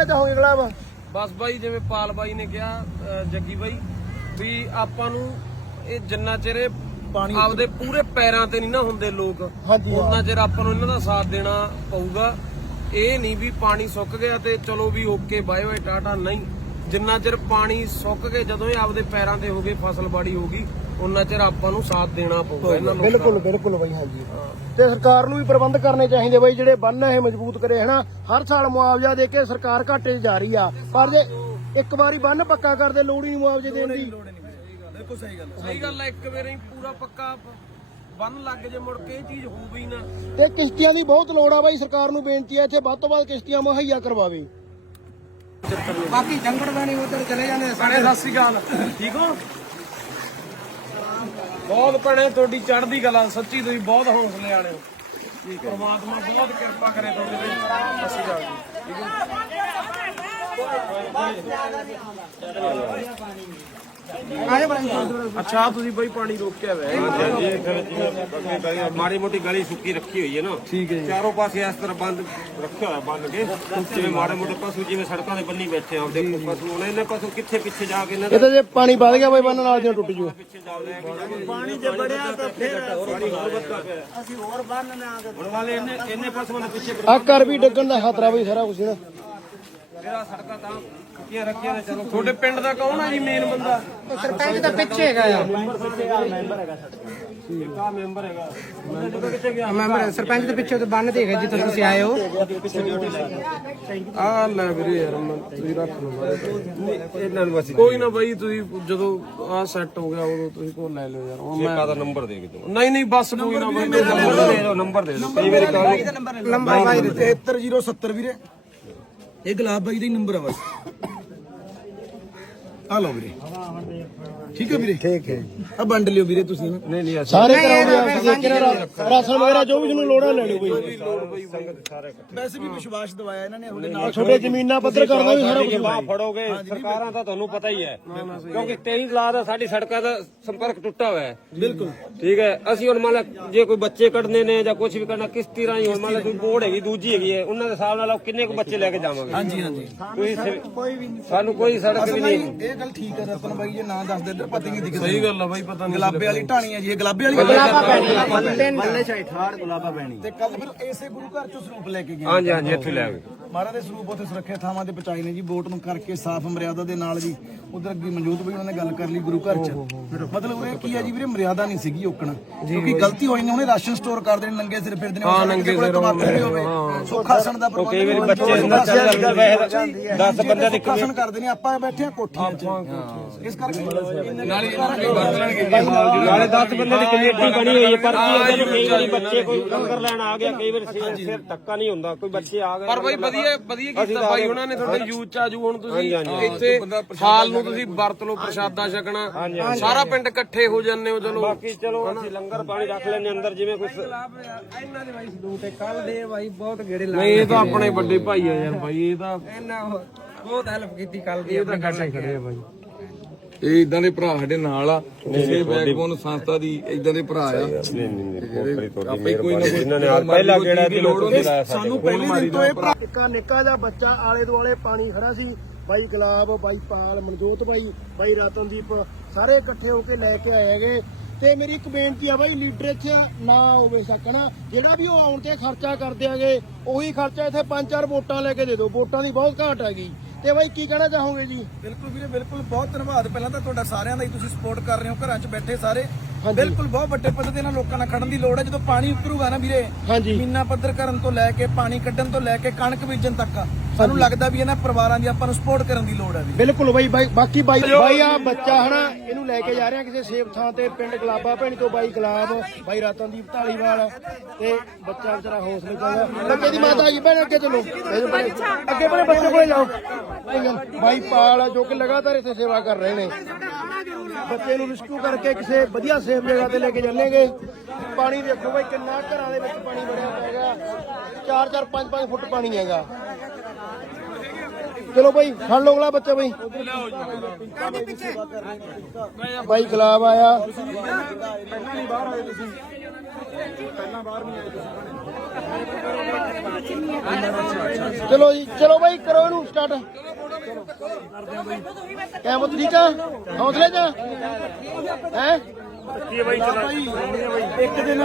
ਕਹਿਣਾ ਚਾਹੋਗੇ ਗਲਾਬ ਬਸ ਬਾਈ ਜਿਵੇਂ ਪਾਲ ਬਾਈ ਨੇ ਕਿਹਾ ਅਹ ਜੱਗੀ ਬਾਈ ਵੀ ਆਪਾਂ ਨੂੰ ਇਹ ਜਿੰਨਾ ਚਿਰ ਇਹ ਪਾਣੀ ਆਪਦੇ ਪੂਰੇ ਪੈਰਾਂ ਤੇ ਨਹੀਂ ਨਾ ਹੁੰਦੇ ਲੋਕ ਹਾਂਜੀ, ਹਾਂ। ਉਹਨਾਂ ਚਿਰ ਆਪਾਂ ਨੂੰ ਇਹਨਾਂ ਦਾ ਸਾਥ ਦੇਣਾ ਪਊਗਾ। ਇਹ ਨਹੀਂ ਵੀ ਪਾਣੀ ਸੁੱਕ ਗਿਆ ਤੇ ਚਲੋ ਵੀ ਓਕੇ ਬਾਏ ਬਾਏ ਟਾਟਾ ਨਹੀਂ। ਜਿੰਨਾ ਚਿਰ ਪਾਣੀ ਸੁੱਕ ਕੇ ਜਦੋਂ ਇਹ ਆਪਦੇ ਪੈਰਾਂ ਤੇ ਹੋ ਗਏ ਫਸਲ ਬਾੜੀ ਹੋ ਗਈ ਉਹਨਾਂ ਚਿਰ ਆਪਾਂ ਨੂੰ ਸਾਥ ਦੇਣਾ ਪਊਗਾ ਇਹਨਾਂ ਲੋਕਾਂ ਬਿਲਕੁਲ ਬਿਲਕੁਲ ਬਾਈ ਹਾਂਜੀ। ਤੇ ਸਰਕਾਰ ਨੂੰ ਵੀ ਪ੍ਰਬੰਧ ਕਰਨੇ ਚਾਹੀਦੇ ਬਾਈ ਜਿਹੜੇ ਬੰਨ ਇਹ ਮਜ਼ਬੂਤ ਕਰੇ ਹਨਾ? ਹਰ ਸਾਲ ਮੁਆਵਜ਼ਾ ਦੇ ਕੇ ਸਰਕਾਰ ਘਾਟੇ 'ਚ ਜਾ ਰਹੀ ਆ। ਪਰ ਜੇ ਇੱਕ ਵਾਰੀ ਬੰਨ ਪੱਕਾ ਕਰਦੇ ਲੋੜ ਹੀ ਨਹੀਂ ਮੁਆਵਜ਼ੇ ਦੇਣ ਦੀ। ਬਿਲਕੁਲ ਸਹੀ ਗੱਲ ਸਹੀ ਗੱਲ ਹੈ ਇੱਕ ਵਾਰੀ ਪੂਰਾ ਪੱਕਾ ਬੰਨ ਲੱਗ ਜੇ ਮੁੜ ਕੇ ਇਹ ਚੀਜ਼ ਹੋਊਗੀ ਨਾ। ਤੇ ਕਿਸ਼ਤੀਆਂ ਦੀ ਬਹੁਤ ਲੋੜ ਆ ਬਾਈ ਸਰਕਾਰ ਨੂੰ ਬੇਨਤੀ ਹੈ ਇੱਥੇ ਵੱਧ ਤੋਂ ਵੱਧ ਕਿਸ਼ਤੀਆਂ ਮੁਹੱਈਆ ਕਰਵਾਵੇ। ਬਾਕੀ ਜੰਗੜ ਗਾਣੀ ਉਧਰ ਚਲੇ ਜਾਂਦੇ ਸਾਰੇ ਸਤਿ ਸ੍ਰੀ ਅਕਾਲ। ਠੀਕ ਹੋ? ਬਹੁਤ ਭੈਣੇ ਤੁਹਾਡੀ ਚੜ੍ਹਦੀ ਕਲਾ ਸੱਚੀ ਤੁਸੀਂ ਬਹੁਤ ਹੌਸਲੇ ਵਾਲੇ ਹੋ। ਠੀਕ ਹੈ। ਪ੍ਰਮਾਤਮਾ ਬਹੁਤ ਕਿਰਪਾ ਕਰੇ ਤੁਹਾਡੇ ਤੇ। ਸਤਿ ਸ੍ਰੀ ਅਕਾਲ ਜੀ। ਠੀਕ ਹੈ? ਅੱਛਾ ਤੁਸੀਂ ਬਈ ਪਾਣੀ ਰੋਕਿਆ ਹੋਇਆ ਮਾੜੀ ਮੋਟੀ ਗਲੀ ਸੁੱਕੀ ਰੱਖੀ ਹੋਈ ਹੈ ਨਾ। ਠੀਕ ਹੈ ਜੀ। ਚਾਰੋਂ ਪਾਸੇ ਇਸ ਤਰ੍ਹਾਂ ਬੰਦ ਰੱਖਿਆ ਹੋਇਆ ਬੰਨ ਕੇ। ਜਿਵੇਂ ਮਾੜੇ ਮੋਟੇ ਪਸ਼ੂ ਜਿਵੇਂ ਸੜਕਾਂ ਦੇ ਬੰਨੀ ਬੈਠੇ ਆ ਦੇਖੋ ਪਸ਼ੂ। ਹੁਣ ਇਹਨੇ ਪਸ਼ੂ ਕਿੱਥੇ ਪਿੱਛੇ ਜਾ ਕੇ ਇਹਨਾਂ ਇਹ ਤਾਂ ਜੇ ਪਾਣੀ ਵੱਧ ਗਿਆ ਬਾਈ ਬੰਨ ਨਾਲ ਜਿਉਂ ਟੁੱਟ ਜੂ। ਪਿੱਛੇ ਜਾ। ਪਾਣੀ ਜੇ ਬੜਿਆ ਤਾਂ ਫਿਰ ਅਸੀਂ ਹੋਰ ਬੰਨ ਨਾ ਆ ਹੁਣ ਵਾਲੇ ਇਹਨੇ ਇਹਨੇ ਪਸ਼ੂਆਂ ਦੇ ਪਿੱਛੇ ਆ ਘਰ ਵੀ ਡੱਗਣ ਦਾ ਖਤਰਾ ਬਈ ਸਾਰਾ ਕੁਝ ਨਾ? ਮੇਰਾ ਸੜਕਾਂ ਤਾਂ ਸੁੱਕੀਆਂ ਰੱਖੀਆਂ ਨੇ ਚਲੋ। ਤੁਹਾਡੇ ਪਿੰਡ ਦਾ ਕੌਣ ਆ ਜੀ ਮੇਨ ਬੰਦਾ? ਸਰਪੰਚ ਦਾ ਪਿੱਛੇ ਹੈਗਾ ਆ। ਕਾ ਮੈਂਬਰ ਹੈਗਾ। ਕਿੱਥੇ ਗਿਆ? ਮੈਂਬਰ ਸਰਪੰਚ ਦੇ ਪਿੱਛੇ ਤੇ ਬੰਨ ਦੇ ਜਿੱਥੇ ਤੁਸੀਂ ਆਏ ਹੋ। ਆ ਲੈ ਵੀਰੇ ਯਾਰ ਮੈਂ ਤੁਸੀਂ ਰੱਖ ਲਓ ਇਹਨਾਂ ਨੂੰ ਅਸੀਂ ਕੋਈ ਨਾ ਬਾਈ ਤੁਸੀਂ ਜਦੋਂ ਆ ਸੈੱਟ ਹੋ ਗਿਆ ਉਦੋਂ ਤੁਸੀਂ ਕੋਲ ਲੈ ਲਿਓ ਯਾਰ। ਉਹ ਮੈਂ ਦਾ ਨੰਬਰ ਦੇ ਕੇ ਦਿਓ ਨਹੀਂ ਨਹੀਂ ਬਸ ਕੋਈ ਨਾ ਬਾਈ ਨੰਬਰ ਦੇ ਦਿਓ। ਨੰਬਰ ਦੇ ਦਿਓ। ਕਈ ਵਾਰੀ ਕਾਲ ਲੰਬਾ ਬਾਈ 73070 ਵੀਰੇ। ਇਹ ਗੁਲਾਬ ਬਾਈ ਦਾ ਹੀ ਨੰਬਰ ਆ ਬਸ। ਆ ਲਓ ਵੀਰੇ। ਠੀਕ ਹੈ ਵੀਰੇ? ਠੀਕ ਹੈ। ਆ ਵੰਡ ਲਿਓ ਵੀਰੇ ਤੁਸੀਂ ਨਾ ਨਹੀਂ ਨਹੀਂ ਸਾਰੇ ਕਰਾਉਂਦੇ ਆ ਰਾਸ਼ਨ ਵਗੈਰਾ ਜੋ ਵੀ ਤੁਹਾਨੂੰ ਲੋੜਾਂ ਲੈ ਲਿਓ ਬਈ ਵੈਸੇ ਵੀ ਵਿਸ਼ਵਾਸ ਦਵਾਇਆ ਇਹਨਾਂ ਨੇ ਤੁਹਾਡੇ ਨਾਲ ਛੋਟੇ ਜ਼ਮੀਨਾਂ ਪੱਧਰ ਕਰਨਾ ਵੀ ਸਾਰਾ ਜੇ ਬਾਹ ਫੜੋਗੇ ਸਰਕਾਰਾਂ ਤਾਂ ਤੁਹਾਨੂੰ ਪਤਾ ਹੀ ਹੈ। ਕਿਉਂਕਿ 23 ਲਾ ਦਾ ਸਾਡੀ ਸੜਕਾਂ ਦਾ ਸੰਪਰਕ ਟੁੱਟਾ ਹੋਇਆ ਹੈ। ਬਿਲਕੁਲ। ਠੀਕ ਹੈ ਅਸੀਂ ਹੁਣ ਮੰਨ ਲਾ ਜੇ ਕੋਈ ਬੱਚੇ ਕੱਢਨੇ ਨੇ ਜਾਂ ਕੁਝ ਵੀ ਕਰਨਾ ਕਿਸ ਤਰ੍ਹਾਂ ਹੀ ਹੁਣ ਮੰਨ ਲਾ ਕੋਈ ਬੋਰਡ ਹੈਗੀ ਦੂਜੀ ਹੈਗੀ ਹੈ ਉਹਨਾਂ ਦੇ ਹਿਸਾਬ ਨਾਲ ਕਿੰਨੇ ਕੁ ਬੱਚੇ ਲੈ ਕੇ ਜਾਵਾਂਗੇ। ਹਾਂਜੀ ਹਾਂਜੀ। ਕੋਈ ਸਾਨੂੰ ਕੋਈ ਸੜਕ ਵੀ ਨਹੀਂ ਗੱਲ ਠੀਕ ਹੈ ਰਤਨ ਬਾਈ ਜੇ ਨਾਂ ਦੱਸਦੇ ਤਾਂ ਪਤਾ ਨਹੀਂ ਦਿਖਦਾ। ਸਹੀ ਗੱਲ ਆ ਬਾਈ ਪਤਾ ਨਹੀਂ ਗੁਲਾਬੇ ਵਾਲੀ ਢਾਣੀ ਹੈ ਜੀ ਇਹ ਗੁਲਾਬੇ ਵਾਲੀ ਬੱਲੇ ਚਾਹੀ ਠਾੜ ਗੁਲਾਬਾ ਪੈਣੀ ਤੇ ਕੱਲ ਫਿਰ ਇਸੇ ਗੁਰੂ ਘਰ ਚੋਂ ਸਰੂਪ ਲੈ ਕੇ ਗਏ। ਹਾਂਜੀ ਹਾਂਜੀ ਇੱਥੇ ਲੈ ਆਵੇ ਮਹਾਰਾਜ ਦੇ ਸਰੂਪ ਉੱਥੇ ਸੁਰੱਖਿਆ ਥਾਵਾਂ ਤੇ ਪਹੁੰਚਾਏ ਨੇ ਜੀ। ਵੋਟ ਨੂੰ ਕਰਕੇ ਸਾਫ਼ ਮਰਿਆਦਾ ਦੇ ਨਾਲ ਜੀ। ਉਧਰ ਅੱਗੇ ਮਨਜੋਤ ਬਈ ਉਹਨਾਂ ਨੇ ਗੱਲ ਕਰ ਲਈ ਗੁਰੂ ਘਰ ਚ। ਮਤਲਬ ਇਹ ਕੀ ਹੈ ਜੀ ਵੀਰੇ ਮਰਿਆਦਾ ਨਹੀਂ ਸੀਗੀ ਓਕਣਾ ਕਿਉਂਕਿ ਗਲਤੀ ਹੋਈ ਨੇ ਉਹਨੇ ਰਾਸ਼ਨ ਸਟੋਰ ਕਰਦੇ ਨੇ ਨੰਗੇ ਸਿਰ ਫਿਰਦੇ ਨੇ ਹਾਂ ਨੰਗੇ ਸਿਰ ਹੋਵੇ। ਸੁੱਖ ਆਸਣ ਦਾ ਪ੍ਰਬੰਧ ਕਈ ਵਾਰੀ ਬੱਚੇ ਅੰਦਰ ਚੱਲ ਜਾਂਦੇ ਵੈਸੇ 10 ਬੰਦਿਆਂ ਦੀ ਕਰਦੇ ਨੇ ਆਪਾਂ ਬੈਠੇ ਆ ਕੋਠੀਆਂ 'ਚ ਇਸ ਕਰਕੇ ਨਾਲੇ ਨਾਲੇ 10 ਬੰਦੇ ਦੀ ਕਮੇਟੀ ਬਣੀ ਹੋਈ ਹੈ ਪਰ ਕੀ ਹੁੰਦਾ ਜੀ ਕਈ ਵਾਰੀ ਬੱਚੇ ਕੋਈ ਲੰਗਰ ਲੈਣ ਆ ਗਿਆ ਕਈ ਵਾਰੀ ਸਿਰ ਸਿਰ ਧੱਕਾ ਨਹੀਂ ਹੁੰਦਾ ਕੋਈ ਬੱਚੇ ਆ ਗਏ ਪਰ ਬਾਈ ਵਧੀਆ ਵਧੀਆ ਕੀਤਾ ਬਾਈ ਉਹਨਾਂ ਨੇ ਤੁਹਾਡੇ ਯੂਥ ਚ ਆਜੂ ਹੁਣ ਤੁਸੀਂ ਇੱਥੇ ਹਾਲ ਨੂੰ ਤੁਸੀਂ ਵਰਤ ਲਓ ਪ੍ਰਸ਼ਾਦਾ ਛਕਣਾ। ਸਾਰਾ ਪਿੰਡ ਇਕੱਠੇ ਹੋ ਜਾਂਦੇ ਹੋ ਚਲੋ। ਬਾਕੀ ਚਲੋ ਅਸੀਂ ਲੰਗਰ ਪਾਣੀ ਰੱਖ ਲੈਣੇ ਅੰਦਰ ਜਿਵੇਂ ਕੁਝ ਇਹਨਾਂ ਦੇ ਬਾਈ ਸਲੂਟ ਹੈ ਕੱਲ ਦੇ ਬਾਈ ਬਹੁਤ ਗੇੜੇ ਨਹੀਂ ਇਹ ਤਾਂ ਆਪਣੇ ਵੱਡੇ ਭਾਈ ਆ ਯਾਰ ਬਾਈ ਇਹ ਤਾਂ ਇਹਨਾਂ ਬਹੁਤ ਹੈਲਪ ਕੀਤੀ ਕੱਲ ਦੀ ਆਪਣੇ ਘਰ ਖੜੇ ਆ ਬਾਈ ਇਹ ਇਦਾਂ ਦੇ ਭਰਾ ਸਾਡੇ ਨਾਲ ਆ ਕਿਸੇ ਬੈਕਬੋਨ ਸੰਸਥਾ ਦੀ ਇਦਾਂ ਦੇ ਭਰਾ ਆ। ਆਪੇ ਕੋਈ ਨਾ ਜਿਨ੍ਹਾਂ ਨੇ ਆ ਪਹਿਲਾ ਗੇੜਾ ਦੀ ਲੋੜ ਹੁੰਦੀ ਲਾਇਆ ਸਾਡੇ ਸਾਨੂੰ ਪਹਿਲੇ ਦਿਨ ਤੋਂ ਇਹ ਭਰਾ। ਨਿੱਕਾ ਨਿੱਕਾ ਜਿਹਾ ਬੱਚਾ ਆਲੇ ਦੁਆਲੇ ਪਾਣੀ ਖੜਾ ਸੀ। ਬਾਈ ਗੁਲਾਬ ਬਾਈ ਪਾਲ ਮਨਜੋਤ ਬਾਈ ਬਾਈ ਰਤਨਦੀਪ ਸਾਰੇ ਇਕੱਠੇ ਹੋ ਕੇ ਲੈ ਕੇ ਆਏ ਹੈਗੇ। ਤੇ ਮੇਰੀ ਇੱਕ ਬੇਨਤੀ ਆ ਬਾਈ ਲੀਡਰ ਇੱਥੇ ਨਾ ਹੋਵੇ ਸਕਣਾ ਜਿਹੜਾ ਵੀ ਉਹ ਆਉਣ ਤੇ ਖਰਚਾ ਕਰਦੇ ਆਗੇ ਉਹੀ ਖਰਚਾ ਇੱਥੇ ਪੰਜ ਚਾਰ ਵੋਟਾਂ ਲੈ ਕੇ ਦੇ ਦਿਓ। ਵੋਟਾਂ ਦੀ ਬਹੁਤ ਘਾਟ ਹੈਗੀ। ਤੇ ਬਾਈ ਕੀ ਕਹਿਣਾ ਚਾਹੋਗੇ ਜੀ? ਬਿਲਕੁਲ ਵੀਰੇ, ਬਿਲਕੁਲ ਬਹੁਤ ਧੰਨਵਾਦ। ਪਹਿਲਾਂ ਤਾਂ ਤੁਹਾਡਾ ਸਾਰਿਆਂ ਦਾ ਹੀ ਤੁਸੀਂ ਸਪੋਰਟ ਕਰ ਰਹੇ ਹੋ, ਘਰਾਂ 'ਚ ਬੈਠੇ ਸਾਰੇ। ਬਿਲਕੁਲ ਬਹੁਤ ਵੱਡੇ ਪੱਧਰ ਤੇ ਨਾਲ ਲੋਕਾਂ ਨਾਲ ਖੜਨ ਦੀ ਲੋੜ ਹੈ। ਜਦੋਂ ਪਾਣੀ ਉਤਰੂਗਾ ਨਾ ਵੀਰੇ ਹਾਂਜੀ। ਮੀਨਾ ਪੱਧਰ ਕਰਨ ਤੋਂ ਲੈ ਕੇ ਪਾਣੀ ਕੱਢਣ ਤੋਂ ਲੈ ਕੇ ਕਣਕ ਬੀਜਣ ਤੱਕ ਸਾਨੂੰ ਲੱਗਦਾ ਵੀ ਇਹਨਾਂ ਪਰਿਵਾਰਾਂ ਦੀ ਆਪਾਂ ਨੂੰ ਸਪੋਰਟ ਕਰਨ ਦੀ ਲੋੜ ਹੈ ਵੀ ਬਿਲਕੁਲ ਬਾਈ ਬਾਈ ਬਾਕੀ ਬਾਈ ਬਾਈ ਆ ਬੱਚਾ ਹਨਾ ਇਹਨੂੰ ਲੈ ਕੇ ਜਾ ਰਹੇ ਆ ਕਿਸੇ ਸੇਫ ਥਾਂ ਤੇ ਪਿੰਡ ਗਲਾਬਾ ਭੈਣੀ ਤੋਂ ਬਾਈ ਗੁਲਾਬ ਬਾਈ ਰਤਨਦੀਪ ਢਾਲੀਵਾਲ ਤੇ ਬੱਚਾ ਵਿਚਾਰਾ ਹੌਸਲੇ ਚਾਹੀਦਾ ਬੱਚੇ ਦੀ ਮਾਤਾ ਆ ਗਈ ਭੈਣ ਅੱਗੇ ਚਲੋ। ਅੱਗੇ ਭੈਣੇ ਬੱਚੇ ਕੋਲੇ ਜਾਓ। ਬਾਈ ਪਾਲ ਜੋ ਕਿ ਲਗਾਤਾਰ ਇੱਥੇ ਸੇਵਾ ਕਰ ਰਹੇ ਨੇ। ਬੱਚੇ ਨੂੰ ਰਿਸਕਿਊ ਕਰਕੇ ਕਿਸੇ ਵਧੀਆ ਸੇਫ ਜਗ੍ਹਾ ਤੇ ਲੈ ਕੇ ਚੱਲੇਗੇ ਪਾਣੀ ਦੇਖੋ ਬਾਈ, ਕਿੰਨਾ ਘਰਾਂ ਦੇ ਵਿੱਚ ਪਾਣੀ ਵੜਿਆ ਹੋਇਆ ਹੈਗਾ। 4-4 5-5 ਫੁੱਟ ਪਾਣੀ ਹੈਗਾ। ਚਲੋ ਭਾਈ ਫੜ ਲਓ ਅਗਲਾ ਬੱਚਾ ਭਾਈ ਭਾਈ ਗੁਲਾਬ ਆਇਆ। ਚਲੋ ਜੀ ਚਲੋ ਬਾਈ ਕਰੋ ਇਹਨੂੰ ਸਟਾਰਟ ਕਿਆ ਠੀਕ ਆ? ਹੌਸਲੇ ਚ ਹੈ? ਇੱਕ ਦਿਨ